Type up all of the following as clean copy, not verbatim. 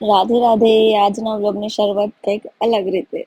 રાધે રાધે. આજના વ્લોગની શરૂઆત કંઈક અલગ રીતે.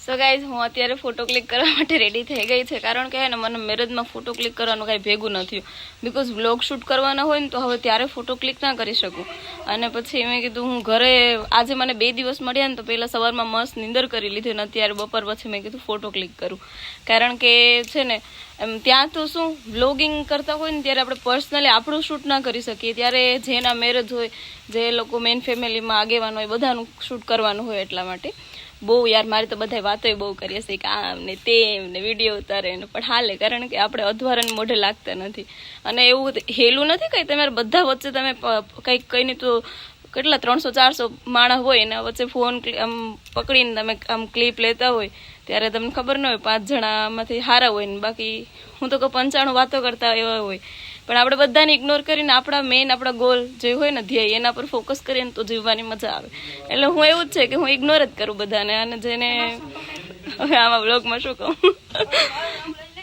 સો ગાઈઝ, હું અત્યારે ફોટો ક્લિક કરવા માટે રેડી થઈ ગઈ છે, કારણ કે ને મને મેરેજમાં ફોટો ક્લિક કરવાનું કાંઈ ભેગું નથી, બિકોઝ વ્લોગ શૂટ કરવાના હોય ને તો હવે ત્યારે ફોટો ક્લિક ના કરી શકું. અને પછી મેં કીધું હું ઘરે આજે મને 2 દિવસ મળ્યા ને તો પહેલાં સવારમાં મસ્ત નીંદર કરી લીધી ને અત્યારે બપોર પછી મેં કીધું ફોટો ક્લિક કરું, કારણ કે છે ને એમ ત્યાં તો શું વ્લોગિંગ કરતા હોય ને ત્યારે આપણે પર્સનલી આપણું શૂટ ના કરી શકીએ, ત્યારે જેના મેરેજ હોય, જે લોકો મેઇન ફેમિલીમાં આગેવાન હોય બધાનું શૂટ કરવાનું હોય. એટલા માટે બહુ યાર મારી તો બધા વાતો બહુ કરીએ છીએ કે આમ ને તેમ ને વિડીયો ઉતારે ને, પણ હાલે, કારણ કે આપણે અધવારાને મોઢે લાગતા નથી. અને એવું હેલું નથી કંઈ, તમારે બધા વચ્ચે તમે કંઈક કહીને તો કેટલા 300-400 માણસ હોય એના વચ્ચે ફોન આમ પકડીને તમે આમ ક્લિપ લેતા હોય ત્યારે તમને ખબર ન હોય 5 જણામાંથી સારા હોય ને બાકી હું તો 95 વાતો કરતા એવા હોય. પણ આપણે બધાને ઇગ્નોર કરીને આપણા ગોલ જે હોય ને ધ્યેય એના પર ફોકસ કરીએ ને તો જીવવાની મજા આવે. એટલે હું એવું જ છે કે હું ઇગ્નોર જ કરું બધાને. અને જેને હવે આમાં બ્લોગમાં શું કહું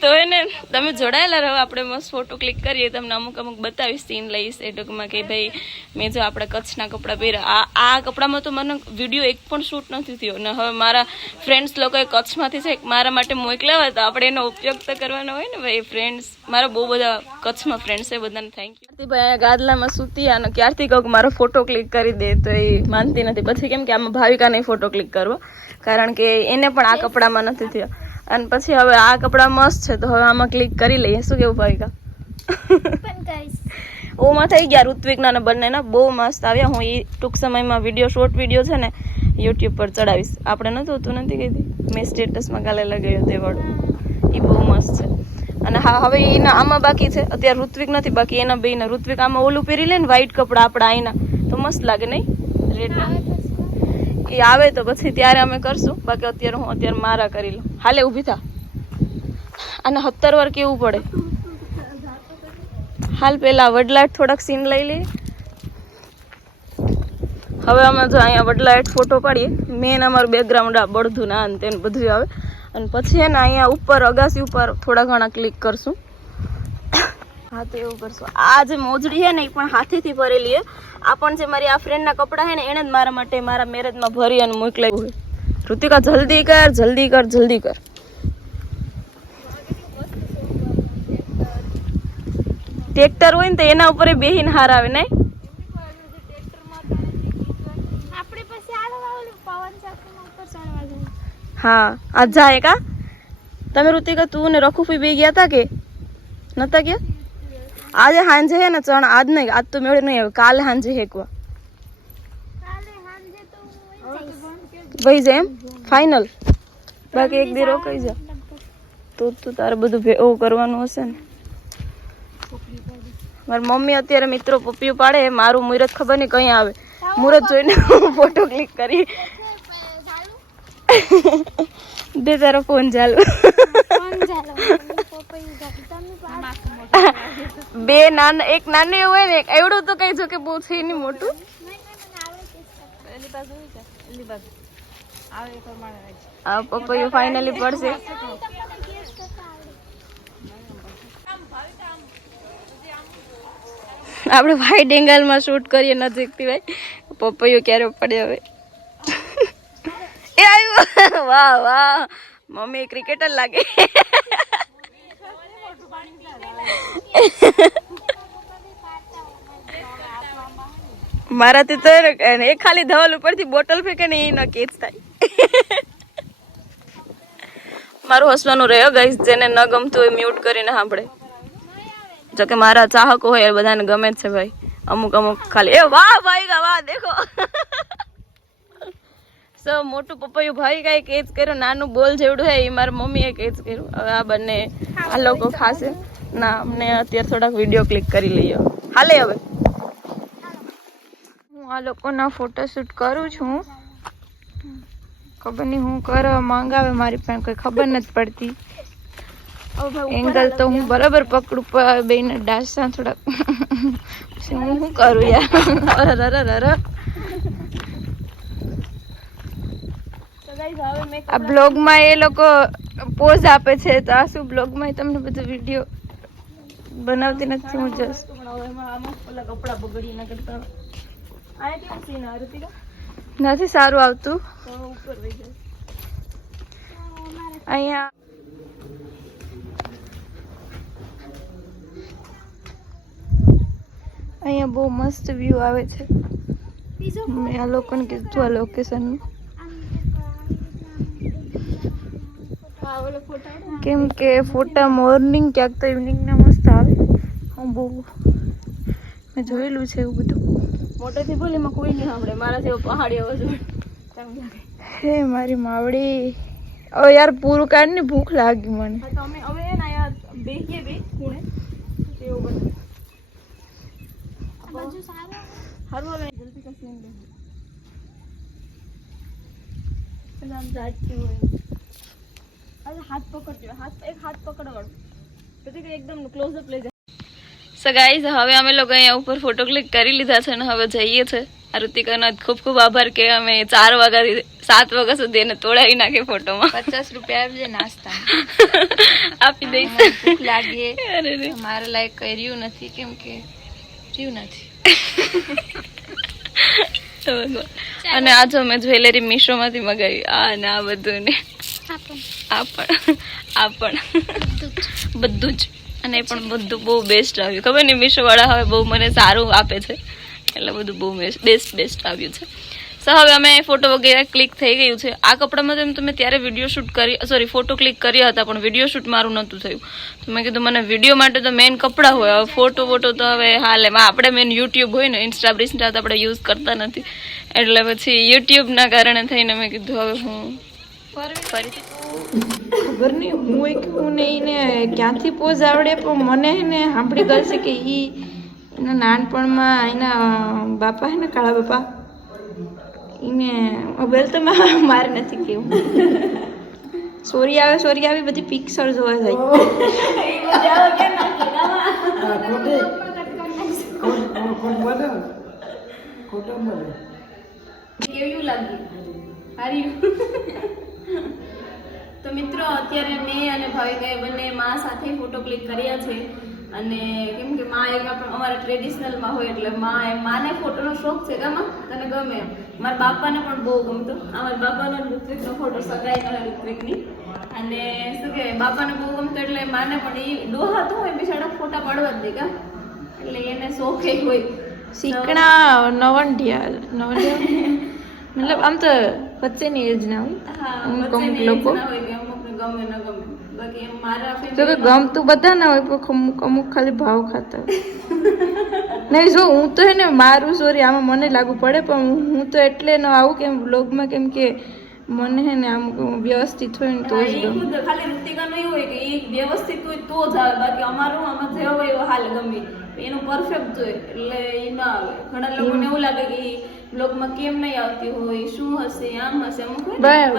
તો એને તમે જોડાયેલા રહો, આપણે મસ્ત ફોટો ક્લિક કરીએ, તમને અમુક બતાવીશ, સીન લઈશ એ ટૂંકમાં કે ભાઈ મેં જો આપણા કચ્છના કપડાં પહેર્યા. આ કપડામાં તો મને વિડીયો એક પણ શૂટ નથી થયો ને. હવે મારા ફ્રેન્ડ્સ લોકોએ કચ્છમાંથી છે મારા માટે મોકલાવા, તો આપણે એનો ઉપયોગ તો કરવાનો હોય ને ભાઈ. ફ્રેન્ડ્સ મારા બહુ બધા કચ્છમાં ફ્રેન્ડ્સ છે, બધાને થેન્ક યુ. ભાઈ ગાદલામાં સૂતી અને ક્યારથી કહું મારો ફોટો ક્લિક કરી દે તો એ માનતી નથી. પછી કેમ કે આમાં ભાવિકાને ફોટો ક્લિક કરવો, કારણ કે એને પણ આ કપડામાં નથી થયો. અને પછી હવે આ કપડા મસ્ત છે તો હવે આમાં ક્લિક કરી લઈએ. શું કેવું ભાવિકા? ઓમાં થઈ ગયા ઋત્વિકના ને બંનેના બહુ મસ્ત આવ્યા. હું એ ટૂંક સમયમાં શોર્ટ વિડીયો છે ને યુટ્યુબ પર ચડાવીશ. આપણે નતું તું નથી કીધી, મેં સ્ટેટસમાં કાલે લગાવ્યો તે વાળું, એ બહુ મસ્ત છે. અને હા હવે એના આમાં બાકી છે, અત્યારે ઋત્વિક નથી બાકી, એના બેના. ઋત્વિક આમાં ઓલું પહેરી લે ને વ્હાઈટ કપડા આપણા અહીંના, તો મસ્ત લાગે નહીં? રેડ એ આવે તો પછી ત્યારે અમે કરશું, બાકી અત્યારે મારા કરી લઉં. હાલે ઊભી થા, અને 17 વાર કેવું પડે. હાલ પેલા વડલાટ થોડાક સીન લઈ લઈએ. હવે અમે જો અહીંયા વડલાટ ફોટો પાડીએ, મેન અમારું બેકગ્રાઉન્ડ આ બળધું ના ને તેને બધું આવે. અને પછી એને અહીંયા ઉપર અગાસી ઉપર થોડા ઘણા ક્લિક કરશું. હા તો એવું કરશું. આ જે મોજડી છે ને એ પણ હાથેથી ભરેલી છે. આ પણ જે મારી આ ફ્રેન્ડના કપડાં છે ને એને જ મારા માટે મારા મેરેજમાં ભરી અને મોકલાવ્યું હોય. ઋતિકા જલ્દી કર, જલ્દી કર, જલ્દી કર. ટ્રેક્ટર હોય ને તો એના ઉપર બેહીને હાર આવે નહીં? હા આજ જાય કા તમે? ઋતિકા તું ને રખુફી બે ગયા હતા કે નતા ગયા? આજે હાંજે હે ને ચણ, આજ નહીં, આજ તો મેળે નહીં આવે, કાલે હાંજે હેકવા વહી જાય એમ ફાઇનલ. બાકી એક દી રોકાઈ જા તો તું તારે બધું એવું કરવાનું હશે ને. મારી મમ્મી અત્યારે મિત્રો પપ્પીયું પાડે, મારું મુહૂર્ત ખબર નહીં કઈ આવે. મુહૂર્ત જોઈને હું ફોટો ક્લિક કરી દે તારો ફોન ચાલુ. બે નાના, એક નાનું એવું હોય ને એક એવડું તો કઈ જો કે બહુ છે નહીં મોટું. આ પપ્પા ફાઇનલી પડશે. આપણે વાઇડ એંગલમાં શૂટ કરીએ નજીકથી ભાઈ. પપ્પૈયું ક્યારે પડે હવે? એ આવ્યું. વાહ વાહ, મમ્મી ક્રિકેટર લાગે. મારાથી તો એ ખાલી ધવલ ઉપરથી બોટલ ફેંકે ને એ ન કેચ થાય. મારું હસવાનું રહ્યો ગાઈસ, જેને ન ગમતું હોય મ્યુટ કરીને સાંભળે. જોકે મારા ચાહકો હોય એ બધાને ગમે જ છે ભાઈ. અમુક ખાલી એ વાહ ભાઈ ગા વાહ દેખો. મોટું પપ્પાયું ભાઈ કાંઈ કેચ કર્યું, નાનું બોલ જેવડું હે એ મારા મમ્મીએ કેચ કર્યું. હવે આ બંને આ લોકો ખાશે ના, અમને અત્યારે થોડાક વિડીયો ક્લિક કરી લઈએ. હાલે હવે હું આ લોકોના ફોટોશૂટ કરું છું. ખબર નહીં હું કરવા માંગાવે, મારી પાસે કોઈ ખબર નથી પડતી. એંગલ તો હું બરાબર પકડું, બેને ડાસા થોડાક. પછી હું શું કરું યાર. આ બ્લોગમાં એ લોકો પોઝ આપે છે, તો આ શું બ્લોગમાં તમને બધું વિડીયો બનાવતી નથી હું. જસ્ટ કપડા બગડી ના કરતા આ કેવું સીન આ ઋતિકા નથી સારું આવતું. તો ઉપર વહી જાય. અહીંયા અહીંયા બહુ મસ્ત વ્યૂ આવે છે. મેં આ લોકોને કીધું આ લોકેશનનું, કેમ કે ફોટા મોર્નિંગ ક્યાંક તો ઇવનિંગના મસ્ત આવે. હું બહુ મેં જોયેલું છે એવું બધું. મોટેથી બોલીમાં કોઈ નહીં સાંભળે, મારા જેવો પહાડી અવાજ હોય. હે મારી માવડી, હવે યાર પૂરું કાઢ ને, ભૂખ લાગી મને. તો અમે હવે ને અહીંયા બેસીએ બે ખૂણે તેવું બધું સારું હવે જલ્દી કશું નહીં બેસું. આમ જાટતી હોય. અરે હાથ પકડજો, એક હાથ પકડવાનું પછી એકદમ ક્લોઝઅપ લઈ જાય. સો ગાઈઝ હવે અમે લોકો અહીંયા ઉપર ફોટો ક્લિક કરી લીધા છે અને હવે જઈએ છે. ઋતિકાનો ખૂબ ખૂબ આભાર કે અમે 4 વાગ્યાથી 7 વાગ્યા સુધી એને તોડાવી નાખી ફોટોમાં. 50 રૂપિયા આપજે નાસ્તા આપી દઈશ. ભૂખ લાગીએ. અરે રે મારે લાયક કઈ રહ્યું નથી, કેમ કે રહ્યું નથી. અને આ જો મેં જ્વેલરી મીશોમાંથી મગાવી, આ ને આ બધું ને આ પણ બધું જ. અને એ પણ બધું બહુ બેસ્ટ આવ્યું. ખબર નહીં મીશો વાળા હવે બહુ મને સારું આપે છે, એટલે બધું બહુ બેસ્ટ આવ્યું છે. સો હવે અમે ફોટો વગેરે ક્લિક થઈ ગયું છે. આ કપડામાં તો મેં ત્યારે વિડીયો શૂટ કરી ફોટો ક્લિક કર્યા હતા, પણ વિડીયો શૂટ મારું નહોતું થયું. તો મેં કીધું મને વિડીયો માટે તો મેઇન કપડાં હોય, હવે ફોટો તો હવે હાલે. આપણે મેઇન યુટ્યુબ હોય ને, ઇન્સ્ટા તો આપણે યુઝ કરતા નથી, એટલે પછી યુટ્યુબના કારણે થઈને મેં કીધું હવે હું ફરીથી ખબર નહીં હું નહીં ને ક્યાંથી પોઝ આવડે, પણ મને હે ને સાંભળી ગઈ કે એના નાનપણમાં એના બાપા હે ને કાળા બાપા એને મોબાઈલ તો મારે નથી કેવું. સોરી આવી બધી પિક્ચર જોવા જાય. કેવું લાગ્યું? તો મિત્રો અત્યારે મેં અને ભાવિકાએ બંને માં સાથે ફોટો ક્લિક કર્યા છે. અને કેમ કે માં એક અમારા ટ્રેડિશનલમાં હોય એટલે માને ફોટોનો શોખ છે. ગામાં તને ગમે એમ. મારા બાપાને પણ બહુ ગમતો. અમારા બાપાનો ઋત્વિકનો ફોટો સગાઈનો ઋત્વિકની, અને શું કહેવાય બાપાને બહુ ગમતો એટલે માને પણ એ ડોહા તો હોય બિચારા ફોટા પાડવા જ દે કા, એટલે એને શોખ હોય. શીકણા નવંઢિયા મતલબ આમ તો વચ્ચેની એજ ના હોય. અમુક લોકો ગમે ન ગમે, બાકી એમ મારા જો કે ગમતું બધા ના હોય, પણ અમુક ખાલી ભાવ ખાતા નહીં. જો હું તો હે ને મારું સોરી આમાં મને લાગુ પડે, પણ હું તો એટલે ન આવું કે બ્લોગમાં, કેમ કે મને હે ને આમ વ્યવસ્થિત હોય ને તો જ ગમે. ખાલી ઋતિકા નહીં હોય કે એ વ્યવસ્થિત હોય તો જ આવે, બાકી અમારું આમાં જે હોય એવો હાલ ગમે એનું પરફેક્ટ જોઈએ એટલે એ ના આવે. ઘણા લોકોને એવું લાગે કે બ્લોગમાં કેમ નહીં આવતી હોય, શું હશે, આમ હશે. અમુક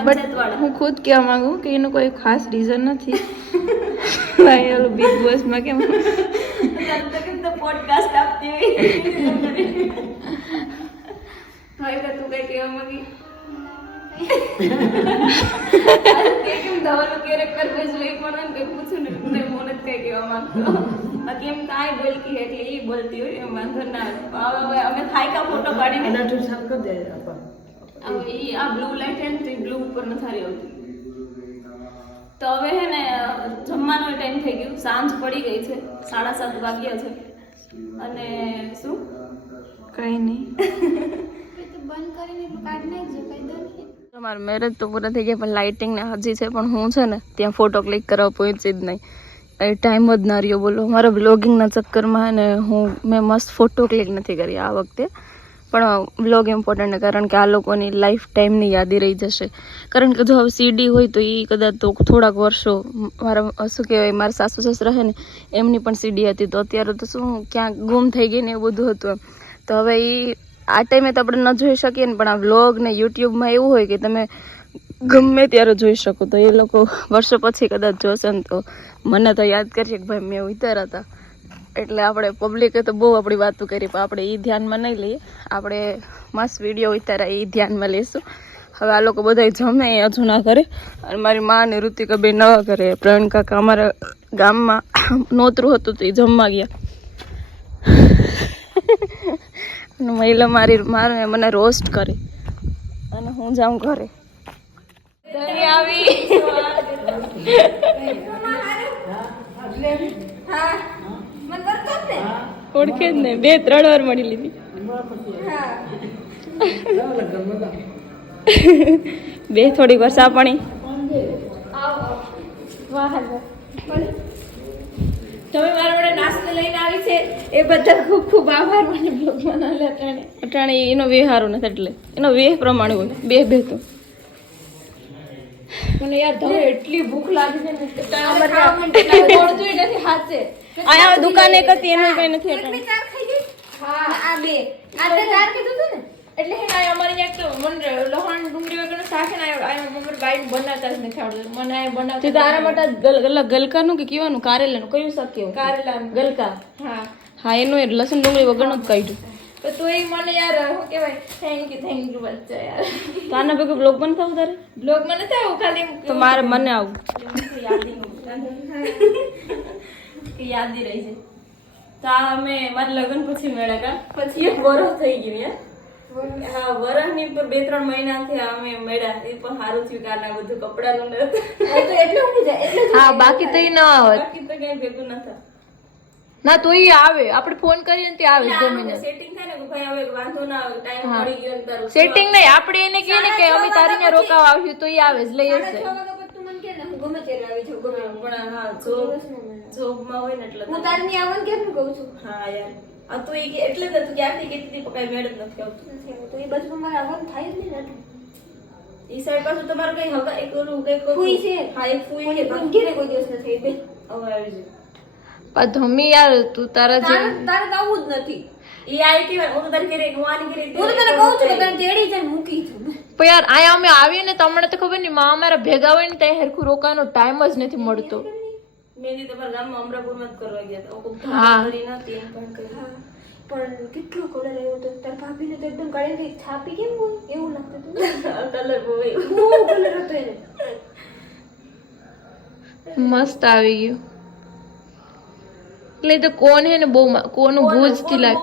બટ હું ખુદ કહેવા માંગુ કે એનું કોઈ ખાસ રીઝન નથી. બિગ બોસમાં કેમ પોડકાસ્ટ આપતી હોય તું કઈ કહેવા માંગી? કેમ ધવલનું કેરેક્ટર ભજવું એ પણ કઈ પૂછું ને મને કઈ કહેવા માંગતો, બાકી એમ કાંઈ બોલતી એટલે એ બોલતી હોય એમ વાંધો ના. હવે અમે ખાઈકા ફોટો કાઢીને આ બ્લુ લાઈટ હે ને તો એ બ્લુ ઉપર નથી આવતી. તો હવે હે ને જમવાનો ટાઈમ થઈ ગયો, સાંજ પડી ગઈ છે, 7:30 વાગ્યા છે. અને શું કઈ નહીં, મારા મેરેજ તો પૂરા થઈ ગયા, પણ લાઇટિંગ ને હજી છે. પણ હું છે ને ત્યાં ફોટો ક્લિક કરવા પહોંચી જ નહીં, એ ટાઈમ જ ના રહ્યો. બોલો મારા બ્લોગિંગના ચક્કરમાં ને મેં મસ્ત ફોટો ક્લિક નથી કરી આ વખતે. પણ બ્લોગ ઇમ્પોર્ટન્ટ, કારણ કે આ લોકોની લાઈફ ટાઈમની યાદી રહી જશે. કારણ કે જો હવે સીડી હોય તો એ કદાચ તો થોડાક વર્ષો મારા શું કહેવાય મારા સાસુ સસરા છે ને એમની પણ સીડી હતી, તો અત્યારે તો શું ક્યાંક ગુમ થઈ ગઈ ને એવું બધું હતું એમ. તો હવે એ આ ટાઈમે તો આપણે ન જોઈ શકીએ ને, પણ આ વ્લોગ ને યુટ્યુબમાં એવું હોય કે તમે ગમે ત્યારે જોઈ શકો. તો એ લોકો વર્ષો પછી કદાચ જોશે ને તો મને તો યાદ કરશે કે ભાઈ મેં ઉતાર્યા હતા. એટલે આપણે પબ્લિકે તો બહુ આપણી વાતો કરી, પણ આપણે એ ધ્યાનમાં નહીં લઈએ. આપણે મસ્ત વિડીયો ઉતાર્યા એ ધ્યાનમાં લઈશું. હવે આ લોકો બધા જમે એ હજુ ના કરે, અને મારી મા અને ઋતિકા બે નવા કરે. પ્રવીણ કાકા અમારા ગામમાં નોતરું હતું તો એ જમવા ગયા. મહિલા મારે મને રોસ્ટ કરે અને હું જાઉં ઘરે. આવી ઓળખે જ ને 2-3 વાર મળી લીધી. બે થોડીક વાર ચા પાણી. તમે મારા વડે નાસ્તો લઈને આવી છે એ બધા ખૂબ ખૂબ આભાર. મને બ્લોગમાં ના લે અટાણે એનો વેહ સારો નથી એટલે એનો વેહ પ્રમાણે હોય બે તો. મને યાર ધરે એટલી ભૂખ લાગી છે ને ઓળતું નથી હાથ છે. અહીંયા દુકાન એક હતી એનું કઈ નથી અટાણે. હા આ બે આ તે ચાર કીધું હતું ને એટલે હે આ અમારી એક તો મને લહણ ડુંગળી વગરનું શાક ને આ મમ્મી બાઈ બનાવતા જ નથી આવડતું. મને આ બનાવતા તે તારા માટે ગલકાનું કે કેવાનું કારેલાનું કયું શાક કેવું? કારેલાનું ગલકા. હા હા એનું એ લસણ ડુંગળી વગરનું જ કાઢ્યું. તો તોય મને યાર શું કહેવાય થેન્ક યુ બચ્ચા યાર. તો આના ભેગું બ્લોગ પણ થવું તારે બ્લોગ મને થાય ખાલી તો મારે મને આવું યાદી રહી છે. તો આ અમે મારા લગ્ન પછી મેળા કા પછી એક વરસ થઈ ગયું યાર. હા વરસની પર 2-3 મહિનાથી અમે મેળા એ પણ સારું થયું કારણ આ બધું કપડાનું ને હા બાકી તો ના આવે બાકી તો કઈ ભેગું ન થાય. ના તો ઈ આવે આપણે ફોન કરીએ ને તે આવે ગમે ને સેટિંગ થાય ને કે ભાઈ હવે વાંધો ના આવે ટાઈમ મળી ગયો ને તારું સેટિંગ નહીં આપણે એને કહીએ ને કે અમે તારી ત્યાં રોકાવા આવ્યું તો ઈ આવે જ લઈ આવશે. પણ હા જોબમાં હોય ને એટલે હા યાર આ તો એ એટલે જ તું ક્યાંથી કીધી હતી કઈ મેળ જ નથી આવતું. ઈ સાઈડ પાછું તમારું કઈ હગા એક ઓલું કઈ ફૂઈ છે. હા એક ફૂઈ છે પણ ઘરે કોઈ દિવસ નથી બે હવે આવી જાય. પણ ધમી યાર તું તારા જે તારે તો આવું જ નથી. ઈ આઈ કે હું તારી ઘરે ગવાની ઘરે હું તને કહું છું કે તને તેડી જઈને મૂકી છું. પણ યાર અહીંયા અમે આવીએ ને તો અમને તો ખબર નહીં માં અમારા ભેગા હોય ને ત્યાં હરખું રોકાવાનો ટાઈમ જ નથી મળતો. મેંદી તમારા ગામમાં અમરાપુરમાં જ કરવા ગયા હતા. કોઈ હા. કરી નથી એમ પણ કરી. પણ કેટલો કલર આવ્યો તો તાર ભાભીને તો એકદમ કાળી થઈ છાપી કેમ હોય એવું લાગતું હતું. કલર બહુ બહુ કલર હતો એને. મસ્ત આવી ગયું. એટલે તો કોણ હે ને બહુ કોનું ભૂજ થી લાગે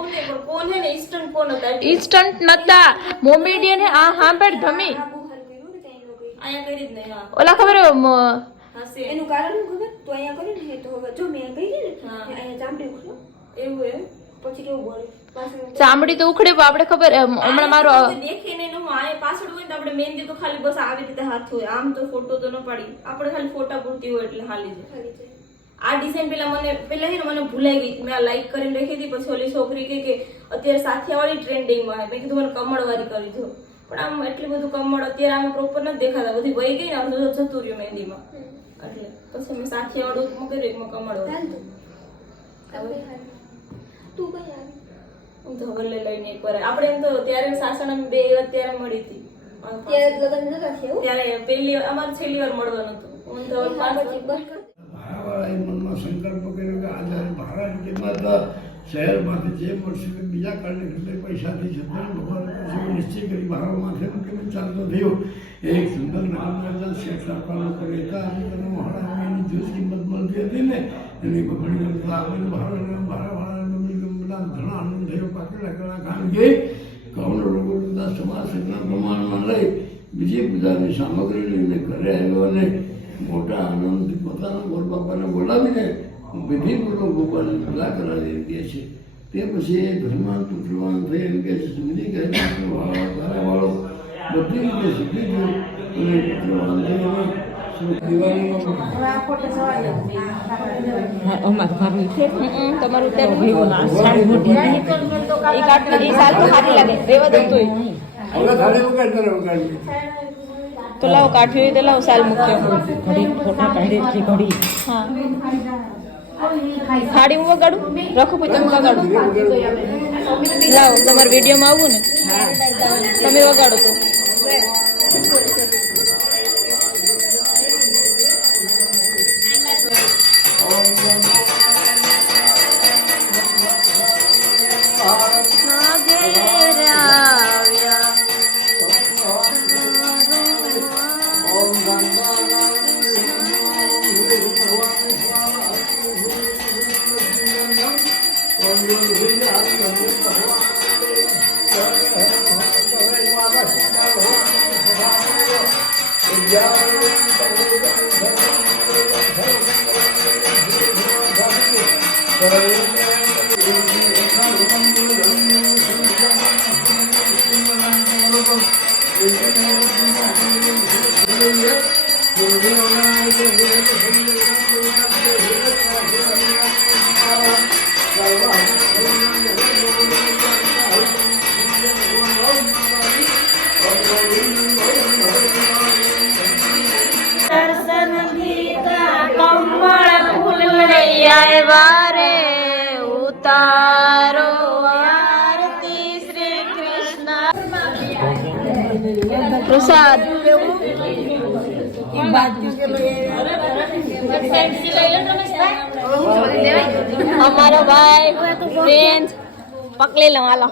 કોણ હે ને ઇન્સ્ટન્ટ કોણ હતા ઇન્સ્ટન્ટ નતા મોમેડિયન હે આ હા બેડ ધમી બહુ હારું કર્યું ને ત્યાં લોકો અહીંયા કરી જ નહીં. હા ઓલા ખબર હે હાસે એનું કારણ શું ખબર તો અહીંયા કર્યું ને તો હવે જો મેં કહી ને હા. અહીંયા ચામડી ઉખડ્યો એવું હે પછી કેવું બોલે પાછું ચામડી તો ઉખડે પણ આપણે ખબર હમણાં મારો દેખે ને હું આ પાછળ હોય ને તો આપણે મહેંદી તો ખાલી બસ આવી રીતે હાથ હોય આમ તો ફોટો તો ન પાડી આપણે ખાલી ફોટા પૂરતી હોય એટલે હાલી જાય. ખાલી છે આ ડિઝાઇન પેલા હે ને મને ભૂલાઈ ગઈ. મેં આ લાઈક કરીને રાખી હતી પછી ઓલી છોકરી કે અત્યારે સાથિયાવાળી ટ્રેન્ડિંગમાં હે. મેં કીધું મને કમળવાળી કરી દો પણ આમ એટલું બધું કમળ અત્યારે આમ પ્રોપર નથી દેખાતા. બધી વહી ગઈ ને અડધું જતું રહ્યું મહેંદીમાં એટલે પછી મેં સાથિયાવાળું કર્યું એકમાં કમળવાળી. તું કઈ આવી હું તો હવે લઈને એકવાર આપણે એમ તો ત્યારે સાસણ બે અત્યારે મળી હતી ત્યારે લગ્ન નતા થયા ત્યારે પહેલી અમારે છેલ્લી વાર મળવાનું હતું. હું તો હવે પાંચ પછી બસ કર ભાડાવાળાએ મનમાં સંકલ્પ કર્યો કે આ જ્યારે ભાડા જેમાં તો શહેરમાંથી જે મળશે કે બીજા કારણે કેટલે પૈસાથી છતાં ભગવાન પછી નિશ્ચય કરી ભાડામાંથી કેમ ચાલતો થયો એક સુંદર નામ શેઠ રાખવાનો રહેતા અને ભાડા એની જો કિંમત મળતી હતી ને એની ઘણી ભાડાવાળાને બધા ઘણા આનંદ થયો પાકેલા ઘણા કારણ કે કૌન લોકો બધા સમાજ સગના પ્રમાણમાં લઈ બીજી બધાની સામગ્રી લઈને ઘરે આવ્યો અને મોટા આનંદથી પોતાના ગોર બાપાને બોલાવીને વિધિપૂર્વક ગોપાલની પૂજા કરાવી દે છે. તે પછી એ ઘરમાં તૂટવાનું થઈ એમ કે સમજી ગયા વાળો બધી રીતે શીખી ગયો અને તૂટવાનું થઈ તમારું હવે ખાલી વગાડ કરે વગાડી તો લાવો કાઠી હોય તો લાવો સાલ મૂક્યો. હા થાળી હું વગાડું રખો પછી તમે વગાડો. લાવો તમારા વિડીયોમાં આવું ને તમે વગાડો તો વારે ઉતારો આરતી શ્રી કૃષ્ણ પ્રસાદ અમારો ભાઈ ફ્રેન્ડ પકડી લો હાલો